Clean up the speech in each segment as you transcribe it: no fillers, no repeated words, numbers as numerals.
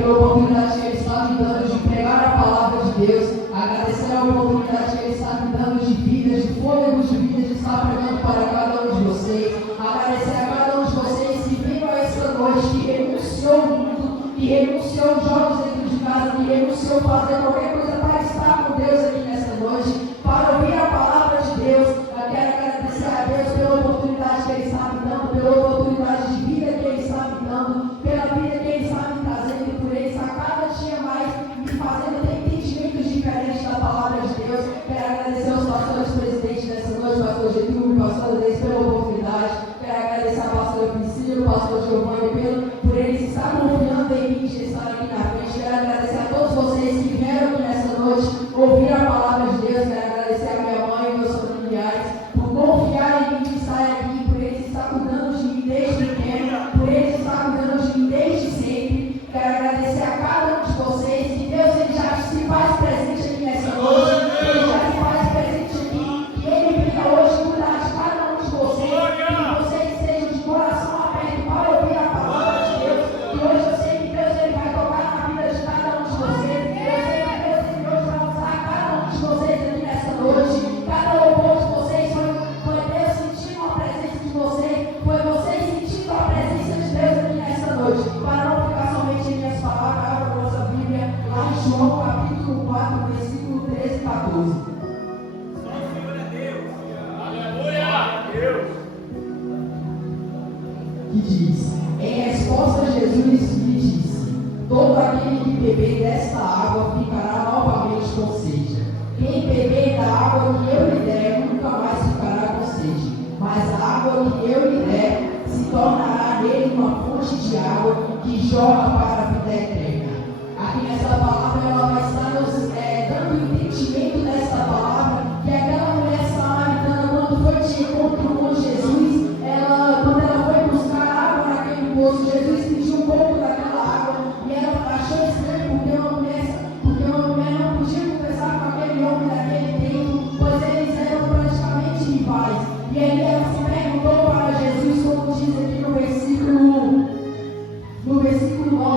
pela oportunidade que Ele está me dando de pregar a palavra de Deus, agradecer a oportunidade que Ele está me dando de vida, de fôlego de vida, de estar pregando para cada um de vocês, agradecer a cada um de vocês que veio a esta noite, que renunciou o mundo, que renunciou os jogos dentro de casa, que renunciou fazer qualquer coisa para estar com Deus aqui nesta noite, para ouvir a palavra de Deus. Eu quero agradecer a Deus pela oportunidade que Ele está me dando, pela oportunidade de vida que Ele está me dando, pela vida que Ele está me trazendo, e por Ele estar cada dia mais me fazendo ter entendimentos diferentes da palavra de Deus. Quero agradecer aos pastores presidentes dessa noite, pastor Getúlio, pastor Deis, pela oportunidade. Quero agradecer a pastora Priscila, o pastor Giovanni, por eles estar confiando em mim de estar aqui na frente. Quero agradecer a todos vocês que vieram aqui nessa noite ouvir a palavra de Deus. Quero agradecer a minha mãe e meus familiares por confiar em mim de estar aqui, por eles estar cuidando de mim desde pequeno, por eles estar cuidando de mim desde sempre. Quero agradecer a cada um de vocês, que Deus ele já se faz presente aqui nessa noite, Ele já se faz presente aqui, que Ele venha hoje cuidar de cada um de vocês, que vocês estejam de coração aberto para ouvir a palavra de Deus, que hoje eu sei que Deus ele vai tocar na vida de cada um de vocês, eu sei que Deus ele hoje vai usar cada um de vocês aqui nessa noite, cada louvor de vocês foi Deus sentindo a presença de vocês, foi vocês sentindo a presença de Deus aqui nessa noite, para não ficar somente em minhas palavras. Abra a nossa Bíblia lá em João capítulo 4, versículo 13 e 14. Só o Senhor é Deus. Aleluia! Deus. Que diz: em resposta Jesus lhe disse: todo aquele que beber desta água ficará novamente com sede. Quem beber da água que eu lhe der nunca mais ficará com sede, mas a água que eu lhe der se tornará nele uma fonte de água que jorra para a vida eterna. Aqui nessa palavra ela vai estar nos dando entendimento dessa palavra, que aquela mulher samaritana, quando foi de encontro com Jesus, quando ela foi buscar água naquele poço, Jesus pediu um pouco daquela água e ela achou estranho porque uma mulher não podia conversar com aquele homem daquele tempo, pois eles eram praticamente rivais. E aí ela se perguntou para Jesus, como diz aqui no versículo 9,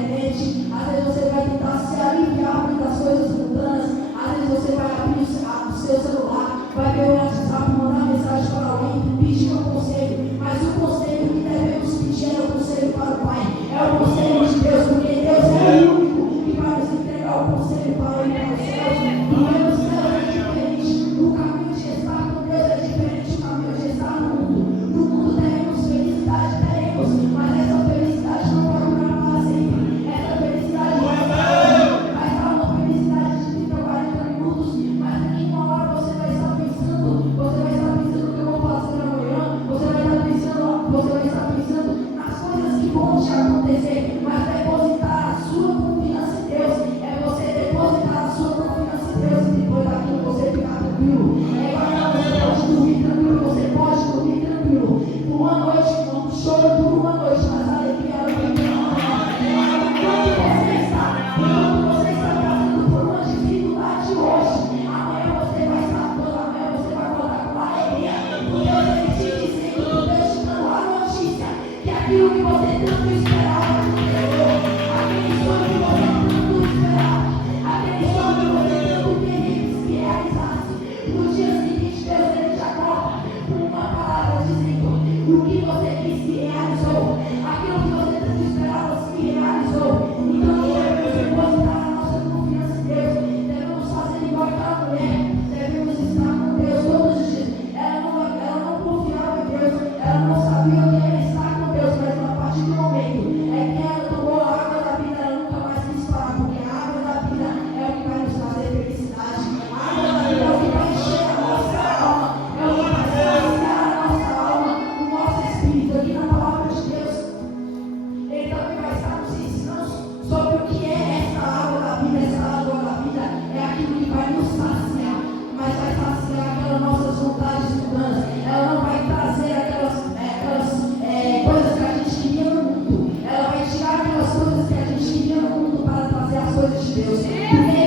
internet, às vezes você vai tentar se aliviar muitas coisas mundanas, às vezes você vai abrir o seu celular, vai ver o WhatsApp, mandar mensagem para alguém, pedir um conselho, mas o conselho que devemos pedir é o conselho para o Pai, é o conselho de Deus, porque Deus é o único que vai nos entregar o conselho para ir para os céus, porque os céus é diferente, o caminho de estar com Deus é diferente do caminho de estar no mundo. No mundo teremos felicidade, mas essa felicidade não vai durar para sempre. Essa felicidade vai estar uma felicidade de 30 ou 40 minutos, mas daqui uma hora você vai estar pensando o que eu vou fazer amanhã, você vai estar pensando nas coisas que vão te acontecer, mas depositar a sua confiança em Deus é você depositar a sua confiança em Deus e depois daquilo você ficar tranquilo. É igual você pode dormir tranquilo, você pode dormir tranquilo. Uma noite, um choro por uma noite, mas a alegria ela vem de uma manhã. Enquanto você está passando por uma dificuldade hoje, amanhã você vai estar acordar com alegria. Deus ele te dizendo, Deus te dando a notícia que aquilo que você tanto esperava aconteceu. Aquele sonho que você tanto esperava, aquele sonho que você tanto queria que se realizasse. No dia seguinte, Deus ele te acorda com uma palavra dizendo: o que você quis se realizou, aquilo que você tanto esperava se realizou. Então devemos depositar a nossa confiança em Deus, devemos fazer igual aquela mulher, devemos estar com Deus todos os dias. Ela não confiava em Deus, ela não sabia o que era estar com Deus, mas a partir do momento que ela tomou a água da vida, ela nunca mais quis parar, porque a água da vida é o que vai nos trazer felicidade, a água da vida é o que vai encher a nossa alma, é o que vai saciar a nossa alma, o nosso espírito. Aqui na palavra de Deus, ele também vai estar nos ensinando sobre o que é essa água da vida. Essa água da vida é aquilo que vai nos saciar, mas vai saciar aquelas nossas vontades mundanas. Ela não vai trazer aquelas coisas que a gente queria no mundo, ela vai tirar aquelas coisas que a gente queria no mundo para trazer as coisas de Deus. Porque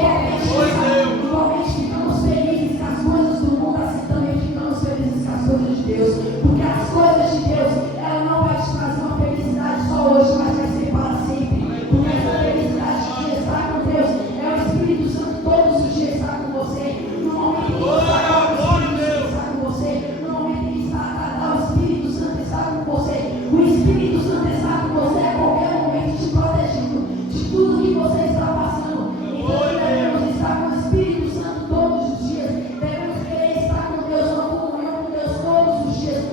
igualmente ficamos felizes com as coisas do mundo, assim também ficamos felizes com as coisas de Deus. Porque as coisas de Deus, ela não vai te trazer uma felicidade só hoje, mas vai ser para sempre. Porque essa felicidade de estar com Deus é o Espírito Santo todos os dias estar com você. No momento em que está com você, no momento em que está atrasado, o Espírito Santo está com você. O Espírito Santo está com você a qualquer momento, te protegendo de tudo que você está passando. Então devemos estar com o Espírito Santo todos os dias. Devemos querer estar com Deus, uma comunhão com Deus todos os dias.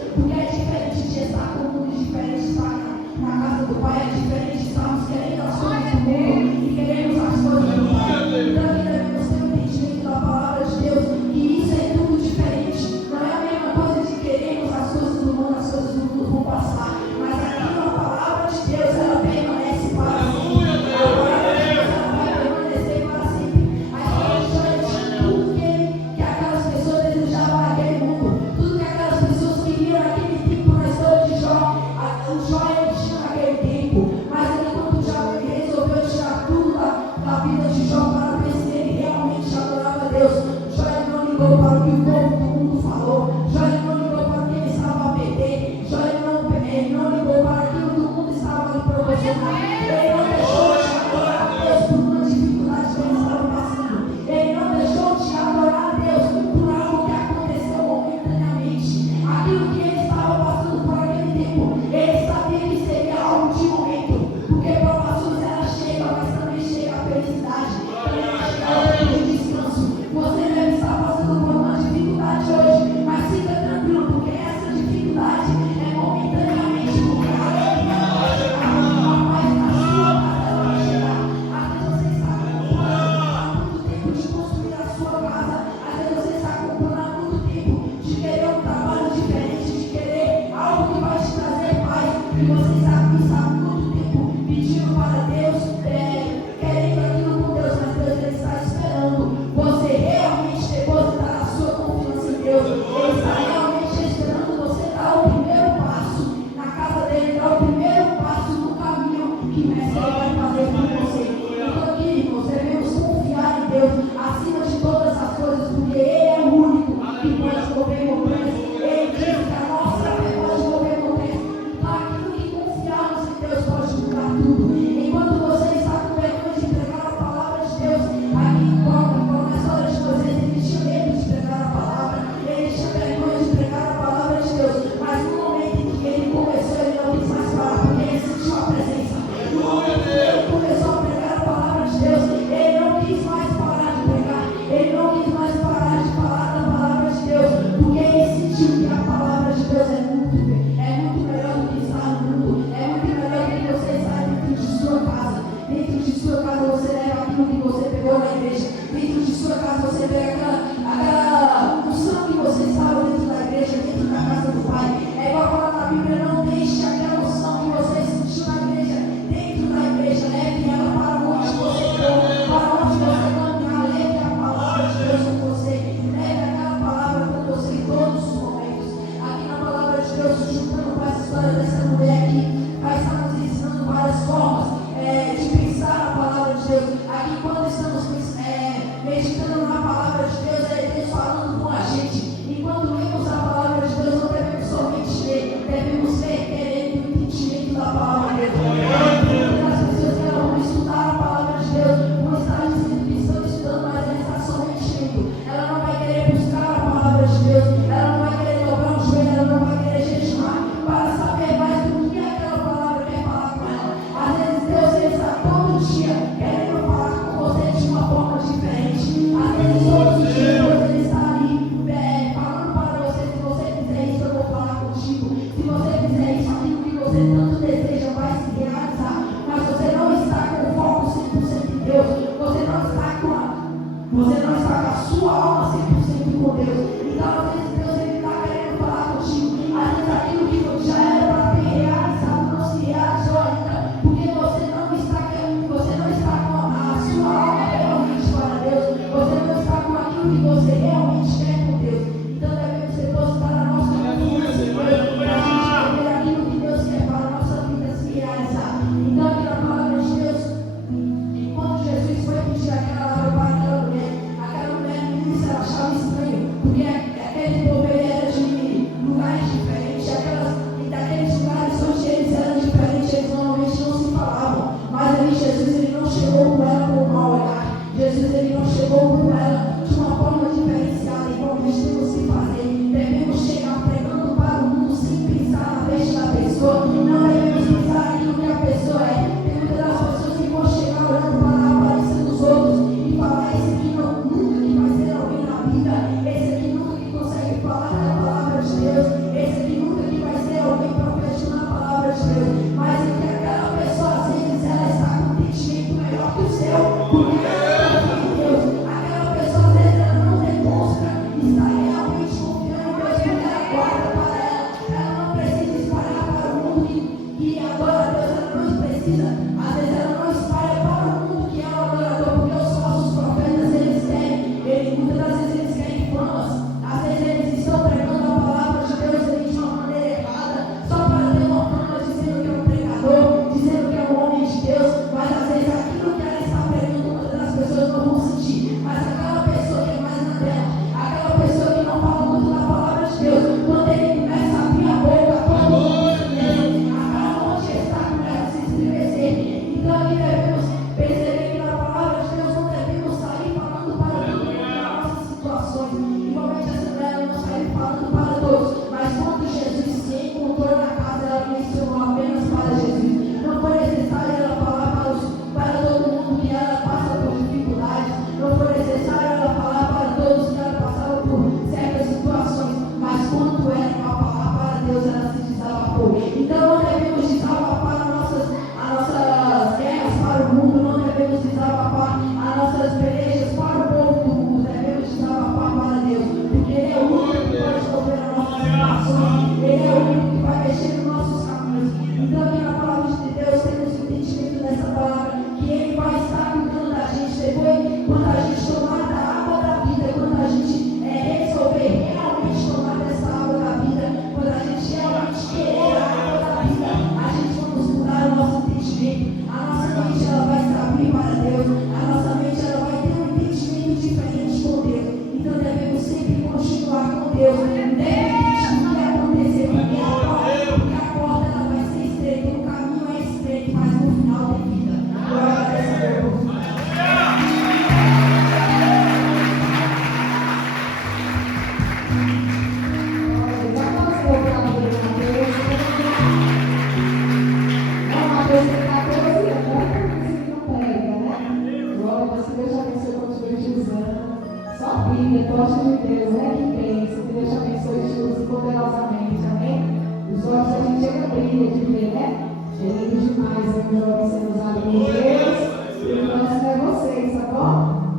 família, tocha de Deus, né? Que bênção, que Deus te abençoe e te use poderosamente, amém? Os olhos a gente chega a brilha de ver, né? É lindo demais, né? O jovem sendo usado por Deus. E o próximo é vocês, tá bom?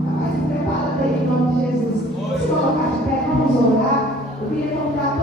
Mas se prepara aí em nome de Jesus. Se colocar de pé, vamos orar. Eu queria contar todos.